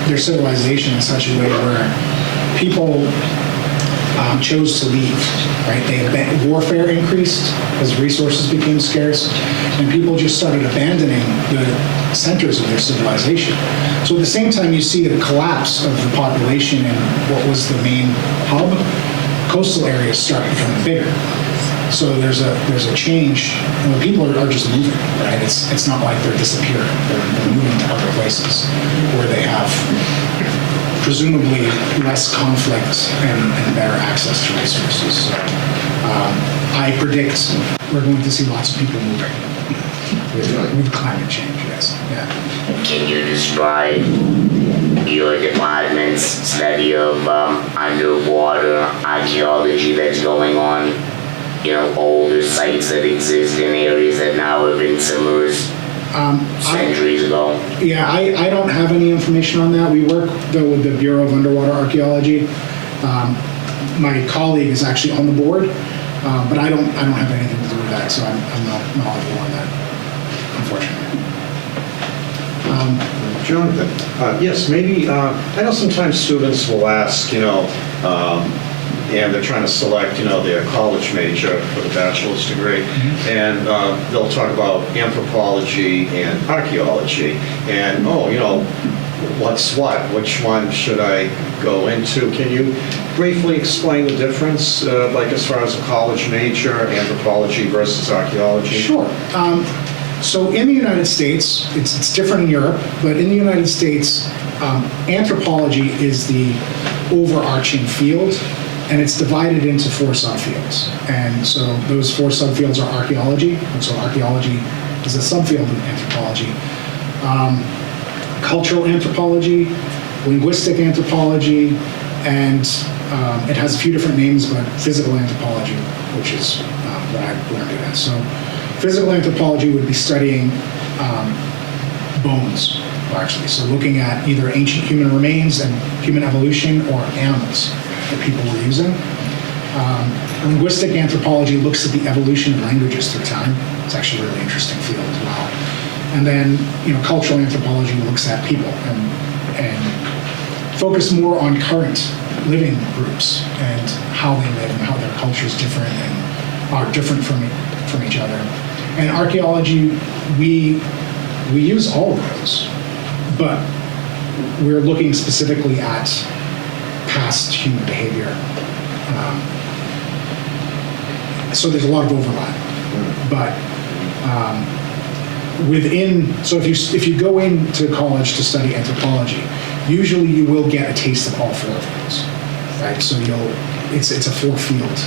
their civilization in such a way where people chose to leave. Right? Warfare increased as resources became scarce, and people just started abandoning the centers of their civilization. So at the same time, you see the collapse of the population in what was the main hub. Coastal areas start becoming bigger. So there's a change, and people are just moving. Right? It's not like they're disappearing. They're moving to other places where they have presumably less conflict and better access to resources. So I predict we're going to see lots of people moving with climate change, yes. Yeah. Can you describe your department's study of underwater archaeology that's going on? You know, older sites that exist in areas that now have been submerged centuries ago. Yeah, I don't have any information on that. We work, though, with the Bureau of Underwater Archaeology. My colleague is actually on the board, but I don't have anything to do with that, so I'm not knowledgeable on that, unfortunately. Jonathan, yes, maybe, I know sometimes students will ask, and they're trying to select, their college major for the bachelor's degree, and they'll talk about anthropology and archaeology, and, what's what? Which one should I go into? Can you briefly explain the difference, like as far as a college major, anthropology versus archaeology? Sure. So in the United States, it's different in Europe, but in the United States, anthropology is the overarching field, and it's divided into 4 subfields. And so those 4 subfields are archaeology, and so archaeology is a subfield of anthropology. Cultural anthropology, linguistic anthropology, And it has a few different names, but physical anthropology, which is what I learned it as. So physical anthropology would be studying bones, largely. So looking at either ancient human remains and human evolution or animals that people were using. Linguistic anthropology looks at the evolution of languages through time. It's actually a really interesting field as well. And then, cultural anthropology looks at people and focus more on current living groups and how they live and how their culture is different and are different from each other. And archaeology, we use all of those, but we're looking specifically at past human behavior. So there's a lot of overlap, but if you go into college to study anthropology, usually you will get a taste of all four of those, right? So it's a four-field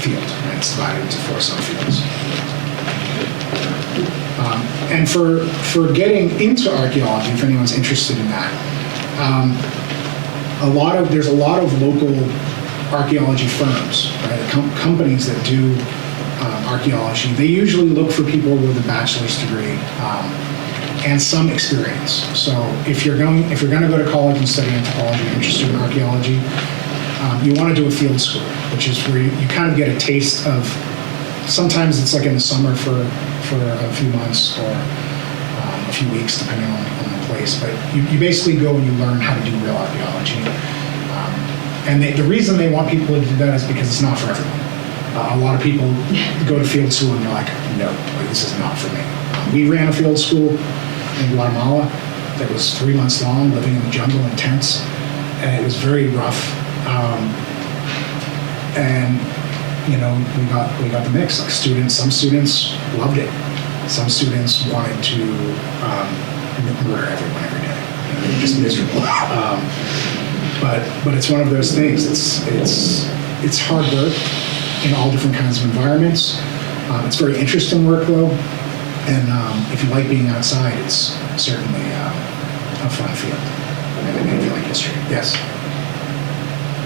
field, right? It's divided into four subfields. And for getting into archaeology, if anyone's interested in that, there's a lot of local archaeology firms, right? Companies that do archaeology. They usually look for people with a bachelor's degree and some experience. So if you're going to go to college and study anthropology, you're interested in archaeology, you want to do a field school, which is where you kind of get a taste of. Sometimes it's like in the summer for a few months or a few weeks, depending on the place. But you basically go and you learn how to do real archaeology. And the reason they want people to do that is because it's not for everyone. A lot of people go to field school and they're like, no, this is not for me. We ran a field school in Guatemala that was 3 months long, living in the jungle in tents, and it was very rough. And we got the mix. Like some students loved it. Some students wanted to murder everyone every day. They were just miserable. But it's one of those things. It's hard work in all different kinds of environments. It's very interesting work though, and if you like being outside, it's certainly a fun field. And if you like history, yes.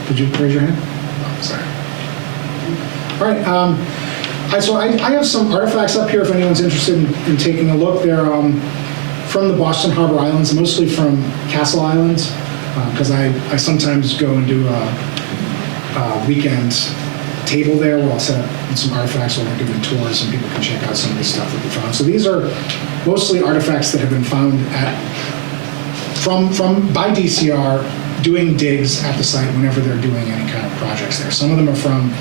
Did you raise your hand? Oh, sorry. All right. So I have some artifacts up here if anyone's interested in taking a look. They're from the Boston Harbor Islands, mostly from Castle Island, because I sometimes go and do a weekend table there where I'll set up some artifacts where I'll give them tours and people can check out some of the stuff that we found. So these are mostly artifacts that have been found by DCR doing digs at the site whenever they're doing any kind of projects there. Some of them are from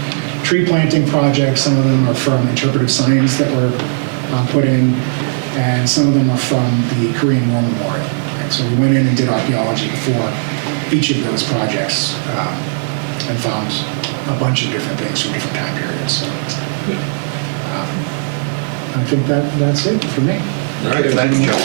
tree planting projects, some of them are from interpretive signs that were put in, and some of them are from the Korean War Memorial. Right? So we went in and did archaeology for each of those projects and found a bunch of different things from different time periods. So, I think that's it for me. All right, thanks, Joe.